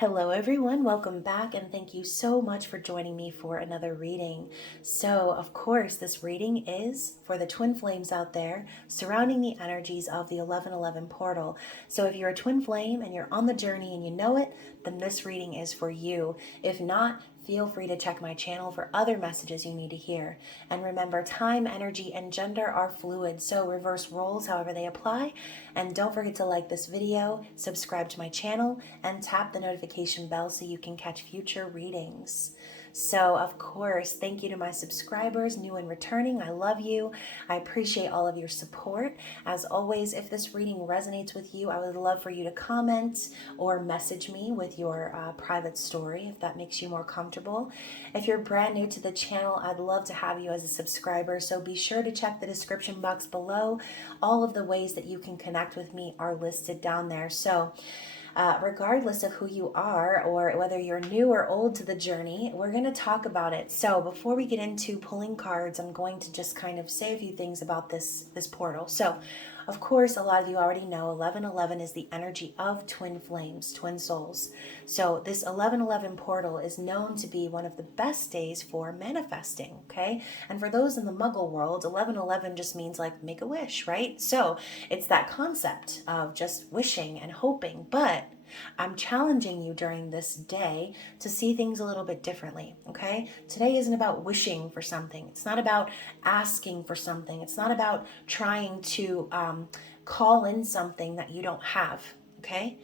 Hello everyone, welcome back, and thank you so much for joining me for another reading. So, of course, this reading is for the twin flames out there surrounding the energies of the 1111 portal. So if you're a twin flame and you're on the journey and you know it, then this reading is for you. If not, feel free to check my channel for other messages you need to hear. And remember, time, energy, and gender are fluid, so reverse roles however they apply. And don't forget to like this video, subscribe to my channel, and tap the notification bell so you can catch future readings. So, of course, thank you to my subscribers, new and returning. I love you. I appreciate all of your support. As always, if this reading resonates with you, I would love for you to comment or message me with your private story if that makes you more comfortable. If you're brand new to the channel, I'd love to have you as a subscriber, so be sure to check the description box below. All of the ways that you can connect with me are listed down there. So, regardless of who you are or whether you're new or old to the journey, we're going to talk about it. So before we get into pulling cards, I'm going to just kind of say a few things about this portal. So, of course, a lot of you already know 1111 is the energy of twin flames, twin souls. So this 1111 portal is known to be one of the best days for manifesting, okay? And for those in the Muggle world, 1111 just means like make a wish, right? So it's that concept of just wishing and hoping, but I'm challenging you during this day to see things a little bit differently, okay? Today isn't about wishing for something. It's not about asking for something. It's not about trying to call in something that you don't have, okay?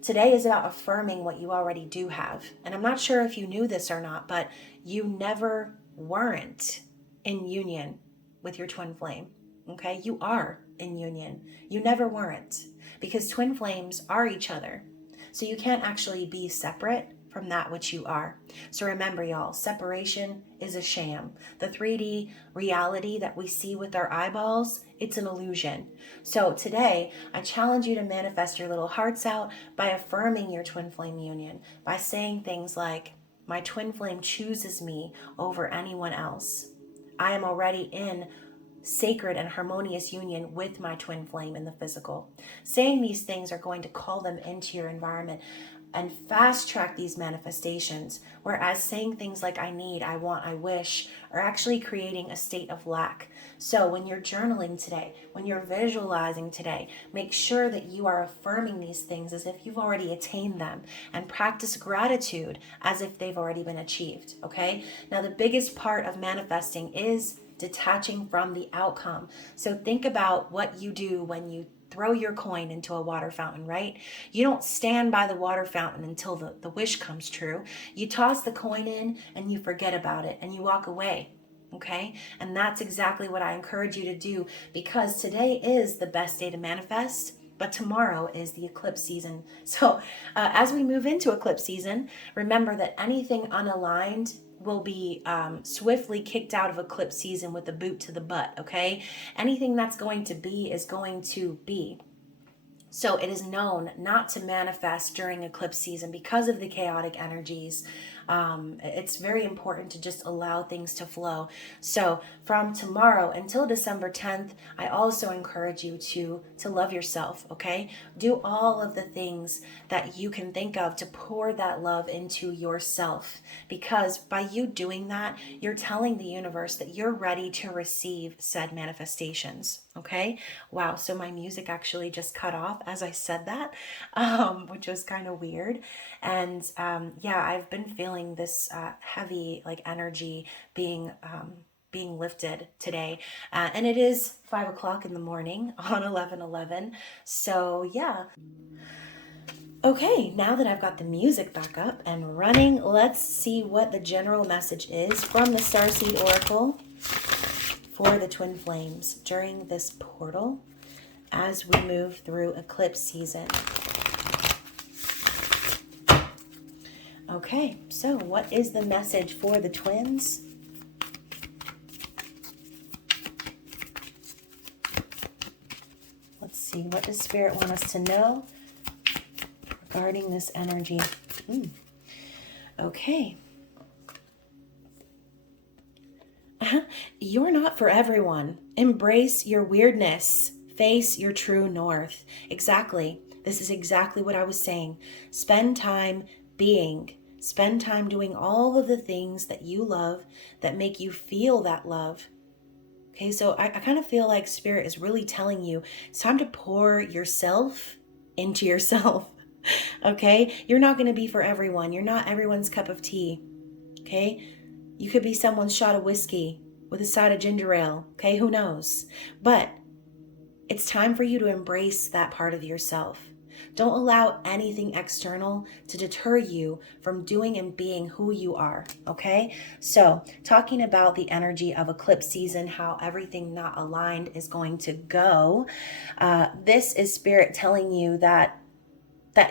Today is about affirming what you already do have. And I'm not sure if you knew this or not, but you never weren't in union with your twin flame, okay? You are in union. You never weren't, because twin flames are each other. So you can't actually be separate from that which you are. So remember, y'all, separation is a sham. The 3D reality that we see with our eyeballs, it's an illusion. So today, I challenge you to manifest your little hearts out by affirming your twin flame union, by saying things like, my twin flame chooses me over anyone else. I am already in sacred and harmonious union with my twin flame in the physical. Saying these things are going to call them into your environment and fast track these manifestations, whereas saying things like I need, I want, I wish are actually creating a state of lack. So when you're journaling today, when you're visualizing today, make sure that you are affirming these things as if you've already attained them, and practice gratitude as if they've already been achieved, okay? Now, the biggest part of manifesting is detaching from the outcome. So think about what you do when you throw your coin into a water fountain, right? You don't stand by the water fountain until the wish comes true. You toss the coin in and you forget about it and you walk away. Okay? And that's exactly what I encourage you to do, because today is the best day to manifest, but tomorrow is the eclipse season. So as we move into eclipse season, remember that anything unaligned will be swiftly kicked out of eclipse season with a boot to the butt, okay? Anything that's going to be is going to be. So it is known not to manifest during eclipse season because of the chaotic energies. It's very important to just allow things to flow. So from tomorrow until December 10th, I also encourage you to love yourself, okay? Do all of the things that you can think of to pour that love into yourself, because by you doing that, you're telling the universe that you're ready to receive said manifestations, okay? Wow, so my music actually just cut off as I said that, which was kind of weird. And yeah, I've been feeling this heavy like energy being lifted today, and it is 5 o'clock in the morning on 11/11. So yeah. Okay, now that I've got the music back up and running, let's see what the general message is from the Starseed Oracle for the twin flames during this portal as we move through eclipse season. Okay, so what is the message for the twins? Let's see, what does Spirit want us to know regarding this energy? Okay. You're not for everyone. Embrace your weirdness. Face your true north. Exactly. This is exactly what I was saying. Spend time being. Spend time doing all of the things that you love, that make you feel that love. Okay, so I kind of feel like Spirit is really telling you it's time to pour yourself into yourself. Okay, you're not going to be for everyone. You're not everyone's cup of tea. Okay, you could be someone's shot of whiskey with a side of ginger ale. Okay, who knows? But it's time for you to embrace that part of yourself. Don't allow anything external to deter you from doing and being who you are, okay? So, talking about the energy of eclipse season, how everything not aligned is going to go, this is Spirit telling you that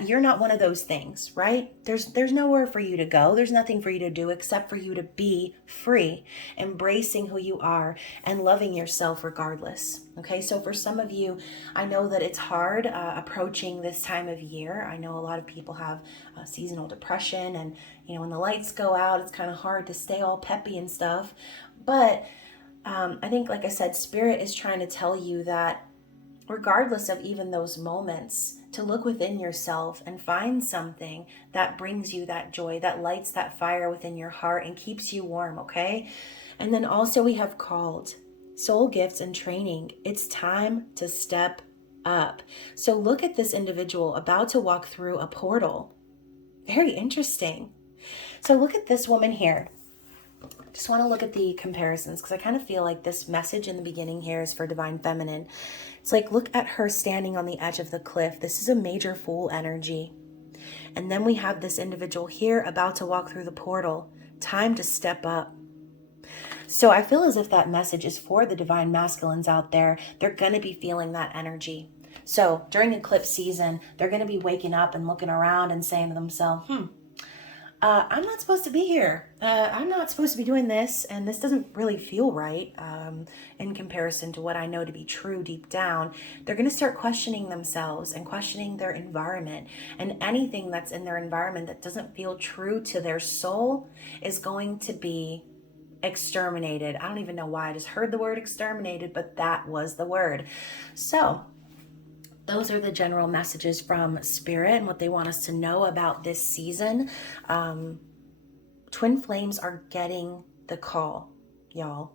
you're not one of those things, right? There's nowhere for you to go. There's nothing for you to do except for you to be free, embracing who you are and loving yourself regardless. Okay, so for some of you, I know that it's hard approaching this time of year. I know a lot of people have seasonal depression, and when the lights go out, it's kind of hard to stay all peppy and stuff. But I think, like I said, Spirit is trying to tell you that regardless of even those moments, to look within yourself and find something that brings you that joy, that lights that fire within your heart and keeps you warm, okay? And then also we have called soul gifts and training. It's time to step up. So look at this individual about to walk through a portal. Very interesting. So look at this woman here. Just want to look at the comparisons because I kind of feel like this message in the beginning here is for Divine Feminine. It's like, look at her standing on the edge of the cliff. This is a major Fool energy. And then we have this individual here about to walk through the portal. Time to step up. So I feel as if that message is for the Divine Masculines out there. They're going to be feeling that energy. So during eclipse season, they're going to be waking up and looking around and saying to themselves, I'm not supposed to be here. I'm not supposed to be doing this, and this doesn't really feel right in comparison to what I know to be true deep down. They're going to start questioning themselves and questioning their environment, and anything that's in their environment that doesn't feel true to their soul is going to be exterminated. I don't even know why I just heard the word exterminated, but that was the word. So those are the general messages from Spirit and what they want us to know about this season. Twin flames are getting the call, y'all.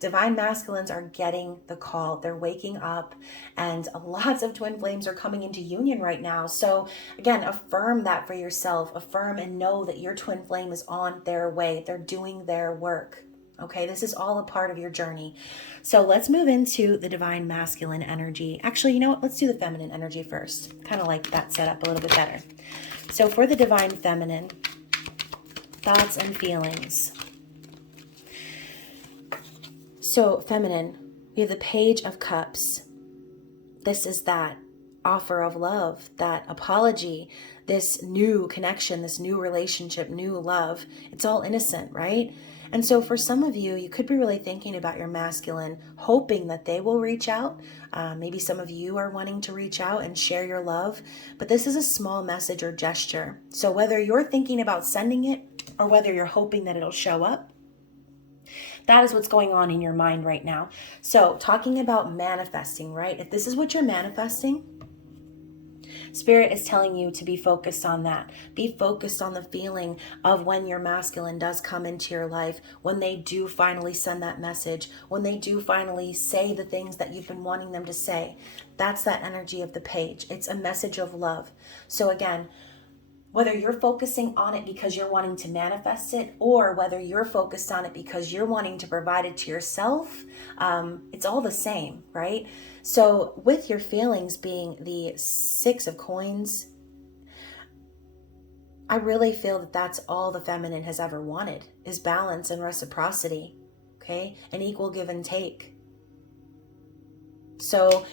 Divine masculines are getting the call. They're waking up, and lots of twin flames are coming into union right now. So again, affirm that for yourself. Affirm and know that your twin flame is on their way. They're doing their work. Okay, this is all a part of your journey. So let's move into the Divine Masculine energy. Actually, you know what? Let's do the feminine energy first. Kind of like that set up a little bit better. So for the Divine Feminine, thoughts and feelings. So feminine, we have the Page of Cups. This is that offer of love, that apology, this new connection, this new relationship, new love. It's all innocent, right? And so for some of you, you could be really thinking about your masculine, hoping that they will reach out. Maybe some of you are wanting to reach out and share your love, but this is a small message or gesture. So whether you're thinking about sending it or whether you're hoping that it'll show up, that is what's going on in your mind right now. So talking about manifesting, right? If this is what you're manifesting, Spirit is telling you to be focused on that. Be focused on the feeling of when your masculine does come into your life, when they do finally send that message, when they do finally say the things that you've been wanting them to say. That's that energy of the page. It's a message of love. So again, whether you're focusing on it because you're wanting to manifest it, or whether you're focused on it because you're wanting to provide it to yourself, it's all the same, right? So with your feelings being the Six of Coins, I really feel that that's all the feminine has ever wanted, is balance and reciprocity, okay? An equal give and take. So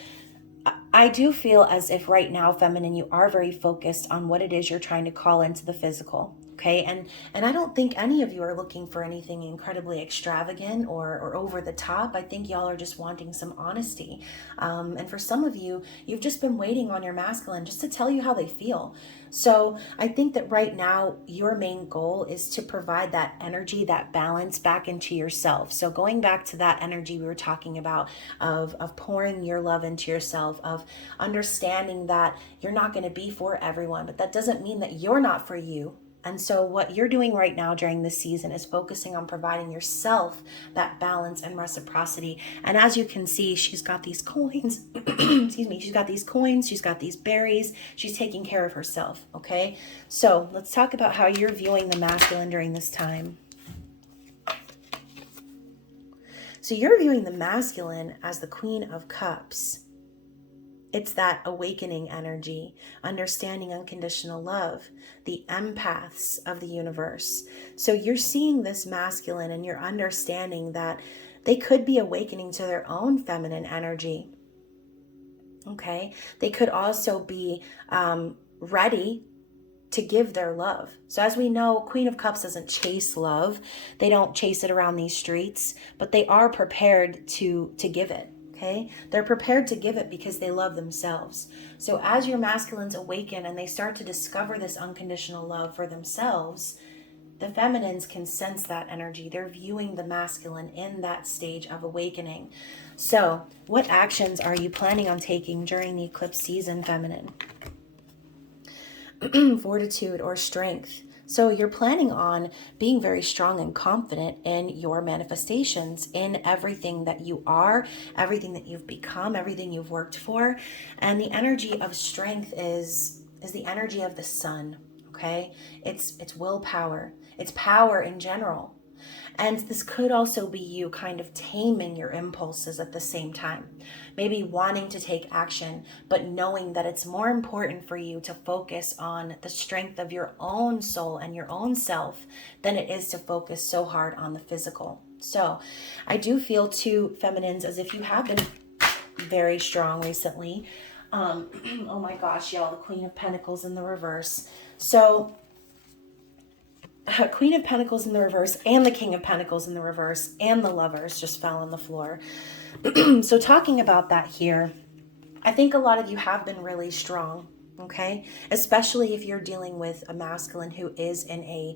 I do feel as if right now, feminine, you are very focused on what it is you're trying to call into the physical, okay? And I don't think any of you are looking for anything incredibly extravagant or over the top. I think y'all are just wanting some honesty. And for some of you, you've just been waiting on your masculine just to tell you how they feel. So I think that right now, your main goal is to provide that energy, that balance back into yourself. So going back to that energy we were talking about of pouring your love into yourself, of of understanding that you're not going to be for everyone, but that doesn't mean that you're not for you. And so what you're doing right now during this season is focusing on providing yourself that balance and reciprocity. And as you can see, she's got these coins, excuse me, she's got these coins, she's got these berries, she's taking care of herself, okay? So let's talk about how you're viewing the masculine during this time. So you're viewing the masculine as the Queen of Cups. It's that awakening energy, understanding unconditional love, the empaths of the universe. So you're seeing this masculine and you're understanding that they could be awakening to their own feminine energy. Okay? They could also be ready to give their love. So as we know, Queen of Cups doesn't chase love. They don't chase it around these streets, but they are prepared to give it. Okay? They're prepared to give it because they love themselves. So as your masculines awaken and they start to discover this unconditional love for themselves, the feminines can sense that energy. They're viewing the masculine in that stage of awakening. So what actions are you planning on taking during the eclipse season, feminine? Fortitude or strength. So you're planning on being very strong and confident in your manifestations, in everything that you are, everything that you've become, everything you've worked for. And the energy of strength is the energy of the sun, okay? It's willpower. It's power in general. And this could also be you kind of taming your impulses at the same time. Maybe wanting to take action, but knowing that it's more important for you to focus on the strength of your own soul and your own self than it is to focus so hard on the physical. So I do feel too, feminines, as if you have been very strong recently. Oh my gosh, y'all, the Queen of Pentacles in the reverse. So Queen of Pentacles in the reverse and the King of Pentacles in the reverse and the Lovers just fell on the floor. So talking about that here, I think a lot of you have been really strong, okay? Especially if you're dealing with a masculine who is in a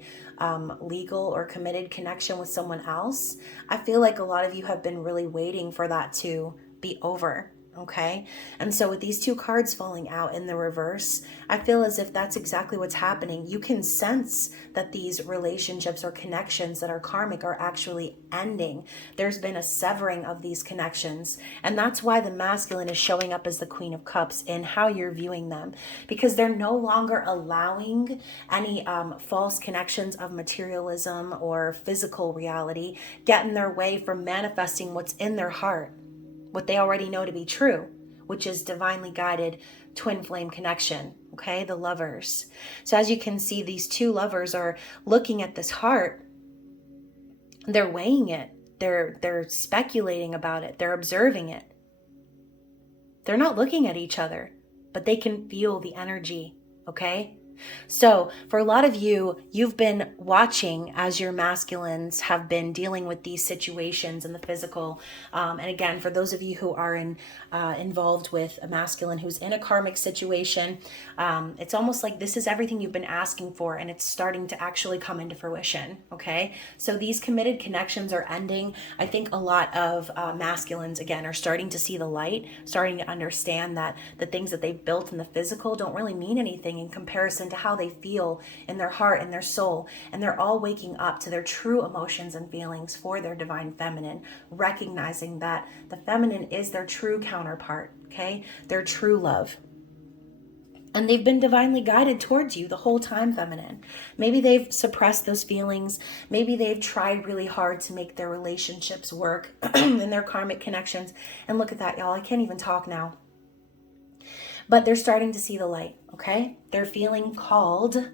legal or committed connection with someone else. I feel like a lot of you have been really waiting for that to be over. Okay. And so with these two cards falling out in the reverse, I feel as if that's exactly what's happening. You can sense that these relationships or connections that are karmic are actually ending. There's been a severing of these connections. And that's why the masculine is showing up as the Queen of Cups in how you're viewing them, because they're no longer allowing any false connections of materialism or physical reality get in their way from manifesting what's in their heart, what they already know to be true, which is divinely guided twin flame connection, okay, the Lovers. So as you can see, these two lovers are looking at this heart, they're weighing it, they're speculating about it, they're observing it. They're not looking at each other, but they can feel the energy, okay? So for a lot of you, you've been watching as your masculines have been dealing with these situations in the physical. And again, for those of you who are involved with a masculine who's in a karmic situation, it's almost like this is everything you've been asking for and it's starting to actually come into fruition, okay? So these committed connections are ending. I think a lot of masculines, again, are starting to see the light, starting to understand that the things that they've built in the physical don't really mean anything in comparison to how they feel in their heart and their soul. And they're all waking up to their true emotions and feelings for their divine feminine, recognizing that the feminine is their true counterpart, okay? Their true love. And they've been divinely guided towards you the whole time, feminine. Maybe they've suppressed those feelings. Maybe they've tried really hard to make their relationships work and their karmic connections. And look at that, y'all. I can't even talk now. But they're starting to see the light, okay? They're feeling called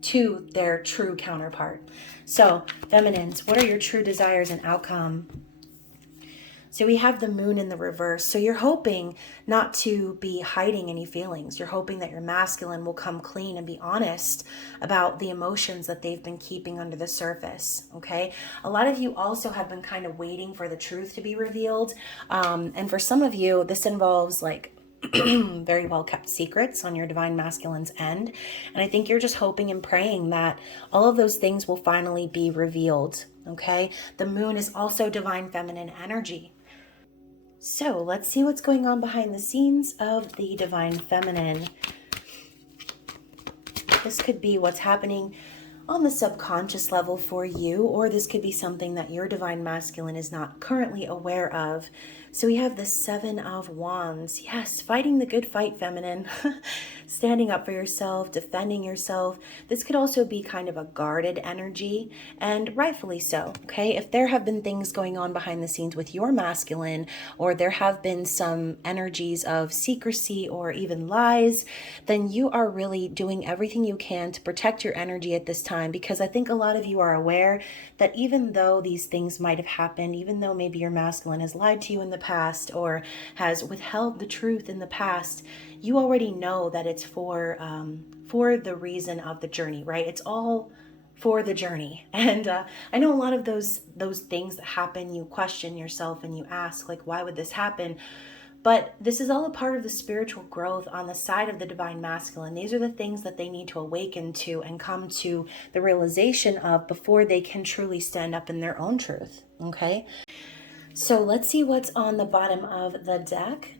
to their true counterpart. So, feminines, what are your true desires and outcome? So we have the Moon in the reverse. So you're hoping not to be hiding any feelings. You're hoping that your masculine will come clean and be honest about the emotions that they've been keeping under the surface, okay? A lot of you also have been kind of waiting for the truth to be revealed. And for some of you, this involves like very well kept secrets on your divine masculine's end. And I think you're just hoping and praying that all of those things will finally be revealed, okay? The Moon is also divine feminine energy. So let's see what's going on behind the scenes of the Divine Feminine. This could be what's happening on the subconscious level for you, or this could be something that your Divine Masculine is not currently aware of. So we have the Seven of Wands. Yes, fighting the good fight, feminine. Standing up for yourself, defending yourself. This could also be kind of a guarded energy, and rightfully so, okay? If there have been things going on behind the scenes with your masculine, or there have been some energies of secrecy or even lies, then you are really doing everything you can to protect your energy at this time, because I think a lot of you are aware that even though these things might have happened, even though maybe your masculine has lied to you in the past or has withheld the truth in the past, you already know that it's for the reason of the journey, right? It's all for the journey. And I know a lot of those things that happen, you question yourself and you ask, like, why would this happen? But this is all a part of the spiritual growth on the side of the Divine Masculine. These are the things that they need to awaken to and come to the realization of before they can truly stand up in their own truth, okay? So let's see what's on the bottom of the deck.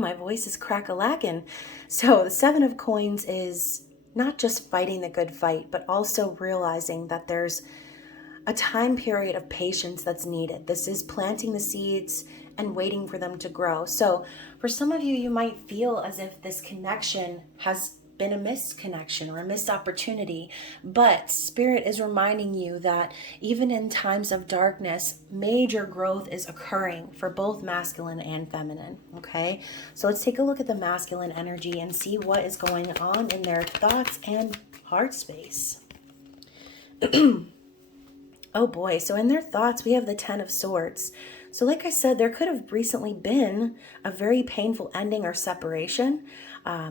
My voice is crack-a-lackin'. So the Seven of Coins is not just fighting the good fight, but also realizing that there's a time period of patience that's needed. This is planting the seeds and waiting for them to grow. So for some of you, you might feel as if this connection has been a missed connection or a missed opportunity, but Spirit is reminding you that even in times of darkness, major growth is occurring for both masculine and feminine, okay? So let's take a look at the masculine energy and see what is going on in their thoughts and heart space. Oh boy, so in their thoughts, we have the Ten of Swords. So like I said, there could have recently been a very painful ending or separation.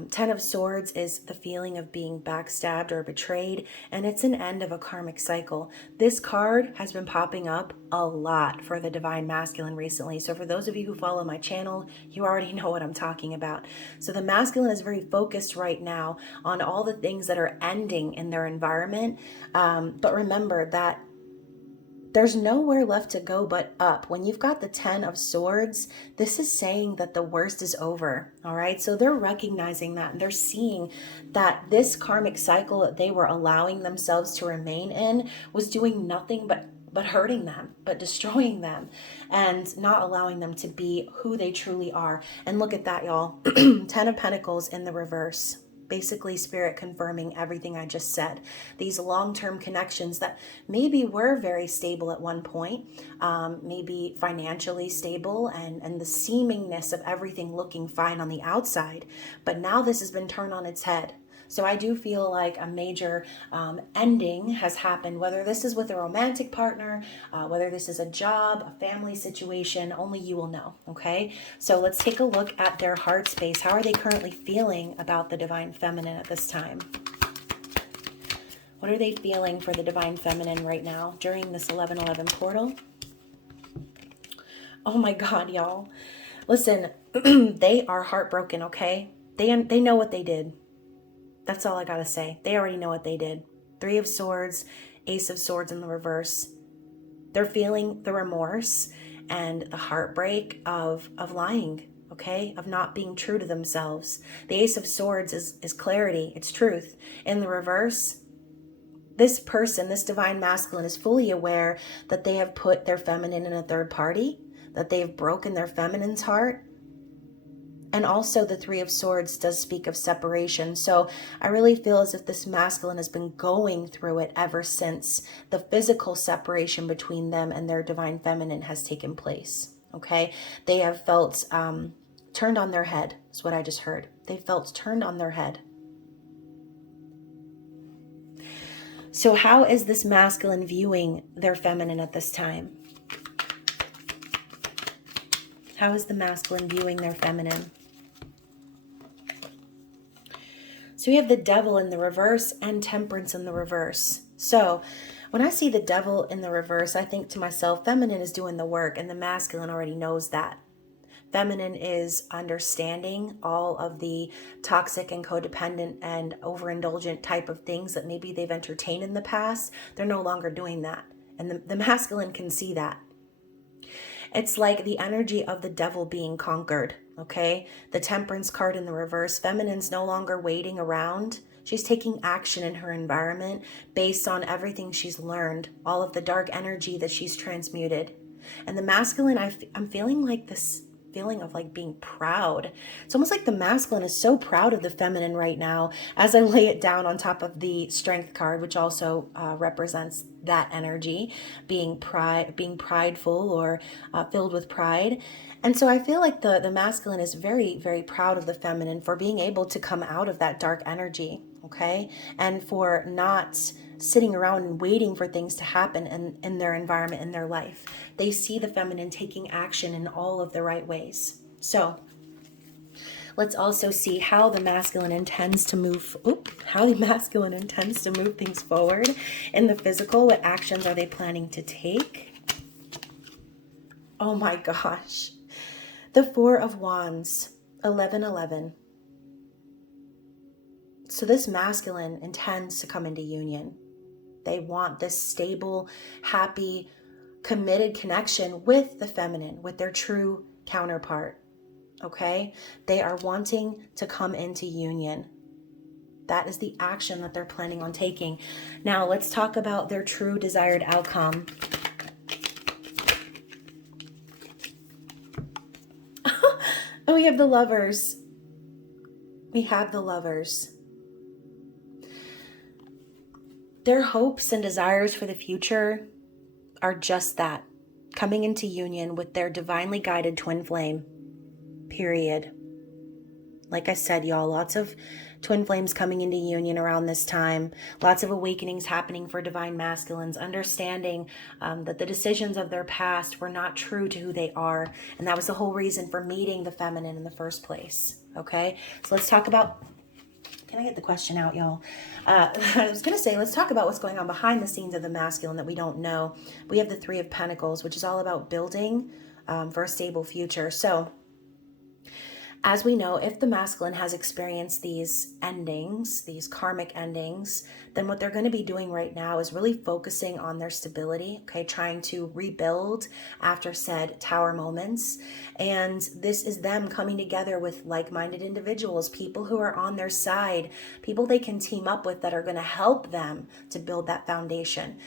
Ten of Swords is the feeling of being backstabbed or betrayed, and it's an end of a karmic cycle. This card has been popping up a lot for the Divine Masculine recently. So for those of you who follow my channel, you already know what I'm talking about. So the masculine is very focused right now on all the things that are ending in their environment. But remember that there's nowhere left to go but up. When you've got the Ten of Swords, this is saying that the worst is over, all right? So they're recognizing that, and they're seeing that this karmic cycle that they were allowing themselves to remain in was doing nothing but hurting them, but destroying them, and not allowing them to be who they truly are. And look at that, y'all. Ten of Pentacles in the reverse. Basically, Spirit confirming everything I just said. These long-term connections that maybe were very stable at one point, maybe financially stable, and the seemingness of everything looking fine on the outside. But now this has been turned on its head. So I do feel like a major ending has happened, whether this is with a romantic partner, whether this is a job, a family situation, only you will know, okay? So let's take a look at their heart space. How are they currently feeling about the Divine Feminine at this time? What are they feeling for the Divine Feminine right now during this 11/11 portal? Oh my God, y'all. Listen, they are heartbroken, okay? They know what they did. That's all I gotta say. They already know what they did. Three of Swords, Ace of Swords in the reverse. They're feeling the remorse and the heartbreak of lying, okay? Of not being true to themselves. The Ace of Swords is clarity, it's truth. In the reverse, this person, this Divine Masculine, is fully aware that they have put their feminine in a third party, that they have broken their feminine's heart. And also the Three of Swords does speak of separation. So I really feel as if this masculine has been going through it ever since the physical separation between them and their Divine Feminine has taken place. Okay? They have felt turned on their head, is what I just heard. They felt turned on their head. So how is this masculine viewing their feminine at this time? How is the masculine viewing their feminine? So we have the Devil in the reverse and Temperance in the reverse. So when I see the Devil in the reverse, I think to myself, feminine is doing the work, and the masculine already knows that. Feminine is understanding all of the toxic and codependent and overindulgent type of things that maybe they've entertained in the past. They're no longer doing that. And the masculine can see that. It's like the energy of the devil being conquered, okay? The Temperance card in the reverse. Feminine's no longer waiting around. She's taking action in her environment based on everything she's learned, all of the dark energy that she's transmuted. And the masculine, I'm feeling like this feeling of like being proud. It's almost like the masculine is so proud of the feminine right now as I lay it down on top of the Strength card, which also represents that energy, being prideful or filled with pride. And so I feel like the masculine is very, very proud of the feminine for being able to come out of that dark energy, okay? And for not sitting around and waiting for things to happen in their environment, in their life. They see the feminine taking action in all of the right ways. So let's also see how the masculine intends to move things forward in the physical. What actions are they planning to take? Oh my gosh. The Four of Wands, 1111. So this masculine intends to come into union. They want this stable, happy, committed connection with the feminine, with their true counterpart, okay? They are wanting to come into union. That is the action that they're planning on taking. Now, let's talk about their true desired outcome. Oh, we have the Lovers. We have the Lovers. Their hopes and desires for the future are just that, coming into union with their divinely guided twin flame, period. Like I said, y'all, lots of twin flames coming into union around this time, lots of awakenings happening for divine masculines, understanding that the decisions of their past were not true to who they are, and that was the whole reason for meeting the feminine in the first place, okay? So let's talk about... Can I get the question out, y'all? I was going to say, let's talk about what's going on behind the scenes of the masculine that we don't know. We have the Three of Pentacles, which is all about building for a stable future. So, as we know, if the masculine has experienced these endings, these karmic endings, then what they're going to be doing right now is really focusing on their stability, okay, trying to rebuild after said tower moments. And this is them coming together with like-minded individuals, people who are on their side, people they can team up with that are going to help them to build that foundation.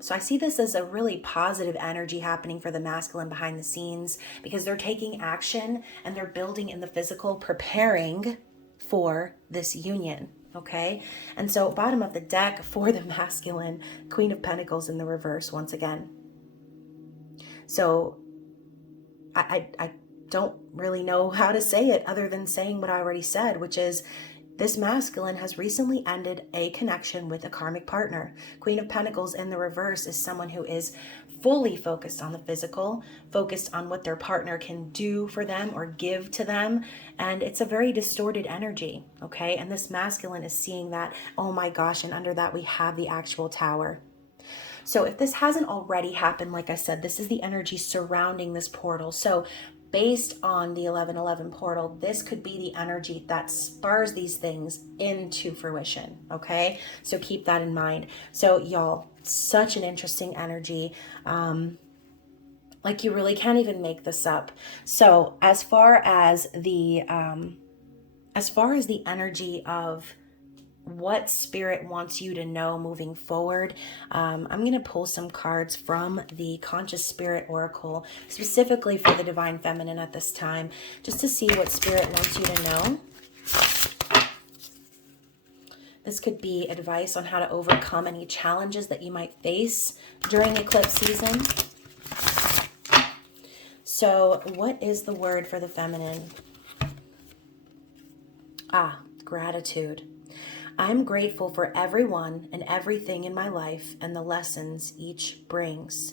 So I see this as a really positive energy happening for the masculine behind the scenes, because they're taking action and they're building in the physical, preparing for this union. Okay, and so bottom of the deck for the masculine, Queen of Pentacles in the reverse once again. So I don't really know how to say it other than saying what I already said, which is this masculine has recently ended a connection with a karmic partner. Queen of Pentacles in the reverse is someone who is fully focused on the physical, focused on what their partner can do for them or give to them. And it's a very distorted energy, okay? And this masculine is seeing that, oh my gosh, and under that we have the actual Tower. So if this hasn't already happened, like I said, this is the energy surrounding this portal. So based on the 1111 portal, this could be the energy that spurs these things into fruition, okay? So keep that in mind. So y'all, such an interesting energy. Like you really can't even make this up. So as far as the energy of what spirit wants you to know moving forward, I'm going to pull some cards from the Conscious Spirit Oracle, specifically for the Divine Feminine at this time, just to see what spirit wants you to know. This could be advice on how to overcome any challenges that you might face during eclipse season. So what is the word for the feminine? Gratitude. I'm grateful for everyone and everything in my life and the lessons each brings.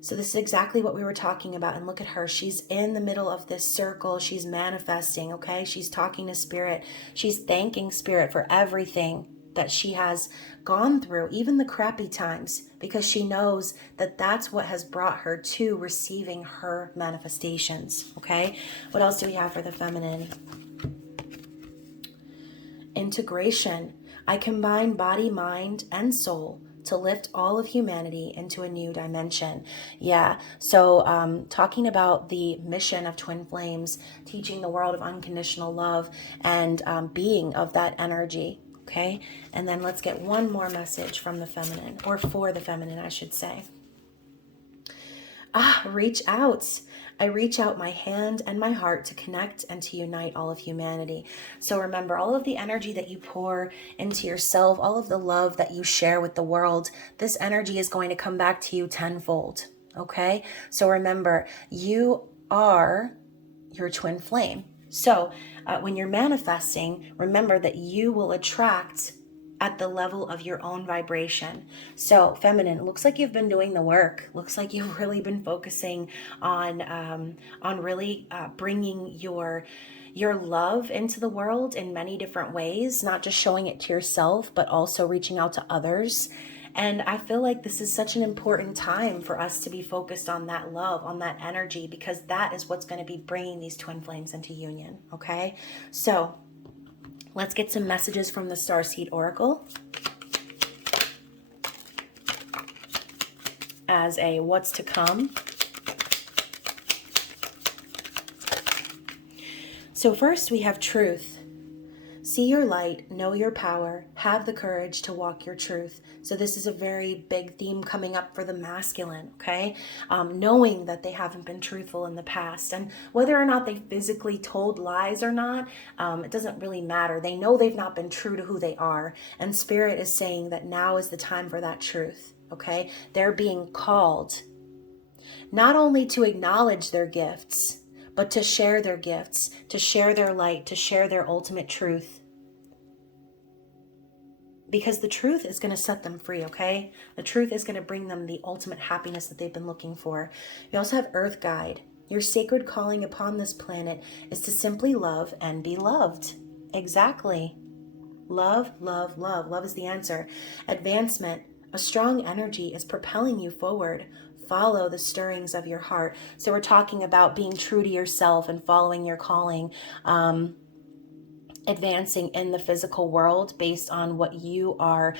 So this is exactly what we were talking about. And look at her. She's in the middle of this circle. She's manifesting, okay? She's talking to Spirit. She's thanking Spirit for everything that she has gone through, even the crappy times, because she knows that that's what has brought her to receiving her manifestations, okay? What else do we have for the feminine? Integration. I combine body, mind, and soul to lift all of humanity into a new dimension. Yeah, so talking about the mission of Twin Flames, teaching the world of unconditional love and being of that energy. Okay, and then let's get one more message from the feminine, or for the feminine, I should say. Reach out. I reach out my hand and my heart to connect and to unite all of humanity. So remember, all of the energy that you pour into yourself, all of the love that you share with the world, this energy is going to come back to you tenfold. Okay? So remember, you are your twin flame. So when you're manifesting, remember that you will attract at the level of your own vibration. So feminine, it looks like you've been doing the work. Looks like you've really been focusing on really bringing your love into the world in many different ways, not just showing it to yourself, but also reaching out to others. And I feel like this is such an important time for us to be focused on that love, on that energy, because that is what's going to be bringing these twin flames into union. Okay, so let's get some messages from the Starseed Oracle as a what's to come. So first we have truth. See your light, know your power, have the courage to walk your truth. So this is a very big theme coming up for the masculine, okay? Knowing that they haven't been truthful in the past, and whether or not they physically told lies or not, it doesn't really matter. They know they've not been true to who they are, and Spirit is saying that now is the time for that truth, okay? They're being called not only to acknowledge their gifts, but to share their gifts, to share their light, to share their ultimate truth. Because the truth is going to set them free, okay? The truth is going to bring them the ultimate happiness that they've been looking for. You also have Earth Guide. Your sacred calling upon this planet is to simply love and be loved. Exactly. Love, love, love. Love is the answer. Advancement. A strong energy is propelling you forward. Follow the stirrings of your heart. So we're talking about being true to yourself and following your calling. Advancing in the physical world based on what you are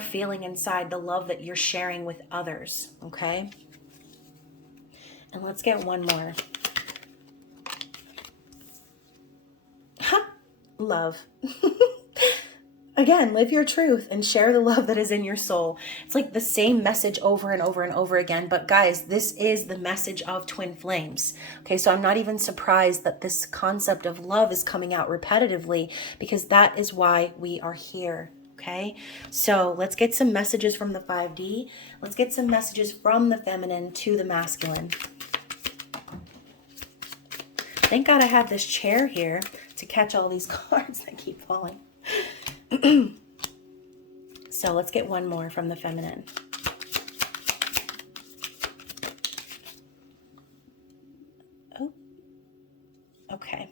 feeling inside, the love that you're sharing with others. Okay, and let's get one more. Love. Again, live your truth and share the love that is in your soul. It's like the same message over and over and over again. But guys, this is the message of twin flames. Okay, so I'm not even surprised that this concept of love is coming out repetitively, because that is why we are here. Okay, so let's get some messages from the 5D. Let's get some messages from the feminine to the masculine. Thank God I have this chair here to catch all these cards that keep falling. So let's get one more from the feminine. Oh, okay.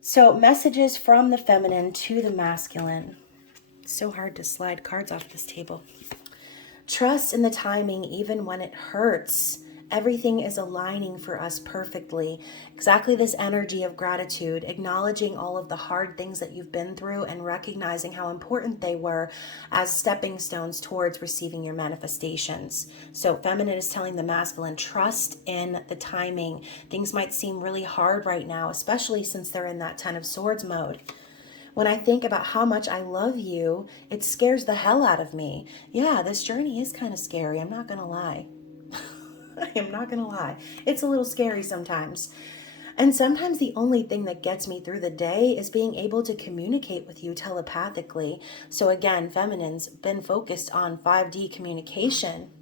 So messages from the feminine to the masculine. It's so hard to slide cards off this table. Trust in the timing even when it hurts. Everything is aligning for us perfectly. Exactly this energy of gratitude, acknowledging all of the hard things that you've been through and recognizing how important they were as stepping stones towards receiving your manifestations. So feminine is telling the masculine, trust in the timing. Things might seem really hard right now, especially since they're in that 10 of Swords mode. When I think about how much I love you, it scares the hell out of me. Yeah, this journey is kind of scary. I'm not going to lie. I am not going to lie. It's a little scary sometimes. And sometimes the only thing that gets me through the day is being able to communicate with you telepathically. So again, feminine's been focused on 5D communication.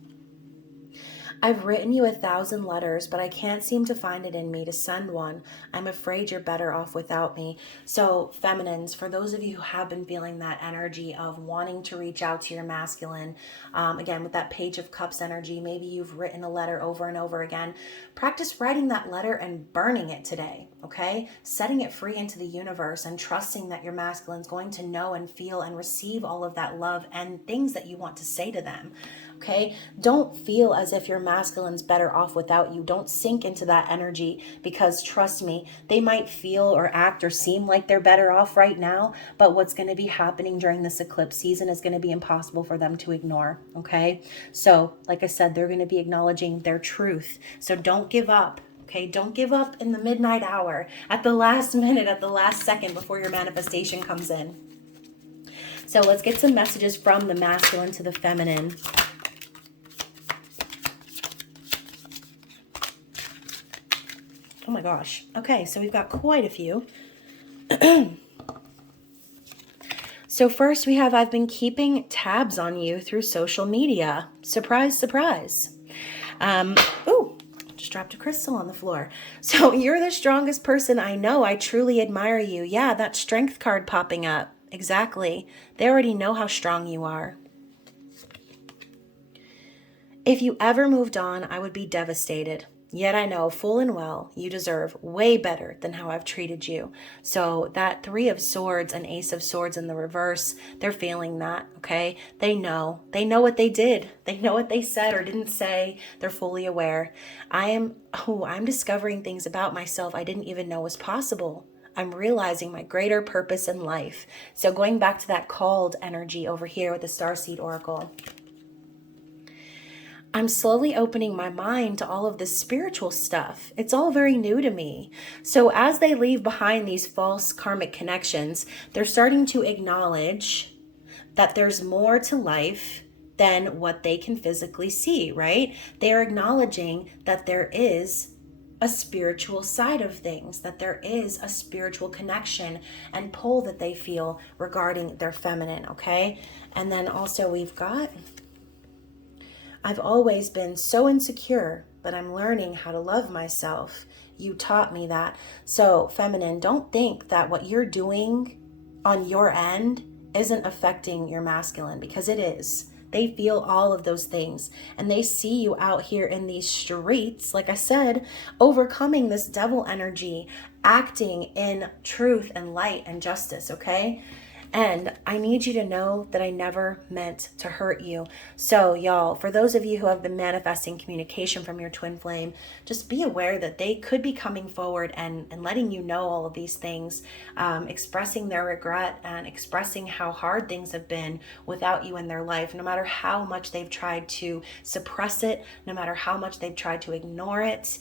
I've written you 1,000 letters, but I can't seem to find it in me to send one. I'm afraid you're better off without me. So feminines, for those of you who have been feeling that energy of wanting to reach out to your masculine, again, with that Page of Cups energy, maybe you've written a letter over and over again. Practice writing that letter and burning it today. okay? Setting it free into the universe and trusting that your masculine's going to know and feel and receive all of that love and things that you want to say to them, okay? Don't feel as if your masculine's better off without you. Don't sink into that energy, because trust me, they might feel or act or seem like they're better off right now, but what's going to be happening during this eclipse season is going to be impossible for them to ignore, okay? So, like I said, they're going to be acknowledging their truth. So don't give up. Okay, don't give up in the midnight hour, at the last minute, at the last second before your manifestation comes in. So let's get some messages from the masculine to the feminine. Oh my gosh. Okay, so we've got quite a few. So first we have, I've been keeping tabs on you through social media. Surprise, surprise. Ooh. Just dropped a crystal on the floor. So you're the strongest person I know. I truly admire you. Yeah, that strength card popping up. Exactly. They already know how strong you are. If you ever moved on, I would be devastated. Yet I know full and well you deserve way better than how I've treated you. So that 3 of Swords and Ace of Swords in the reverse, they're feeling that, okay? They know what they did. They know what they said or didn't say. They're fully aware. I'm discovering things about myself I didn't even know was possible. I'm realizing my greater purpose in life. So going back to that called energy over here with the Starseed Oracle, I'm slowly opening my mind to all of this spiritual stuff. It's all very new to me. So as they leave behind these false karmic connections, they're starting to acknowledge that there's more to life than what they can physically see, right? They're acknowledging that there is a spiritual side of things, that there is a spiritual connection and pull that they feel regarding their feminine, okay? And then also we've got, I've always been so insecure, but I'm learning how to love myself. You taught me that. So, feminine, don't think that what you're doing on your end isn't affecting your masculine, because it is. They feel all of those things, and they see you out here in these streets, like I said, overcoming this devil energy, acting in truth and light and justice, okay? And I need you to know that I never meant to hurt you. So y'all, for those of you who have been manifesting communication from your twin flame, just be aware that they could be coming forward and letting you know all of these things, expressing their regret and expressing how hard things have been without you in their life, no matter how much they've tried to suppress it, no matter how much they've tried to ignore it.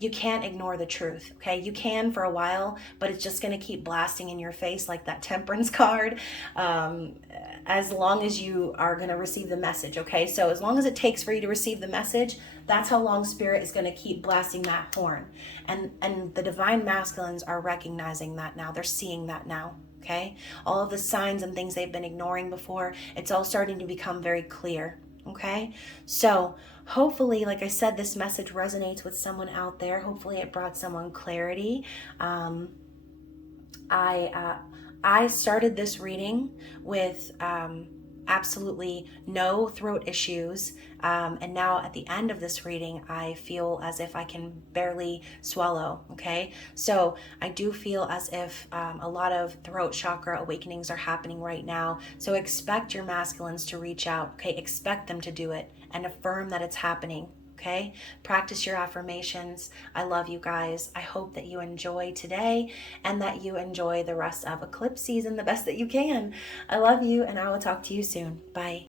You can't ignore the truth, okay? You can for a while, but it's just going to keep blasting in your face like that temperance card, as long as you are going to receive the message, okay? So as long as it takes for you to receive the message, that's how long Spirit is going to keep blasting that horn. And the divine masculines are recognizing that now. They're seeing that now, okay? All of the signs and things they've been ignoring before, it's all starting to become very clear, okay? So hopefully, like I said, this message resonates with someone out there. Hopefully it brought someone clarity. I started this reading with absolutely no throat issues, and now at the end of this reading I feel as if I can barely swallow, okay? So I do feel as if a lot of throat chakra awakenings are happening right now. So expect your masculines to reach out, okay? Expect them to do it and affirm that it's happening, okay? Practice your affirmations. I love you guys. I hope that you enjoy today and that you enjoy the rest of eclipse season the best that you can. I love you, and I will talk to you soon. Bye.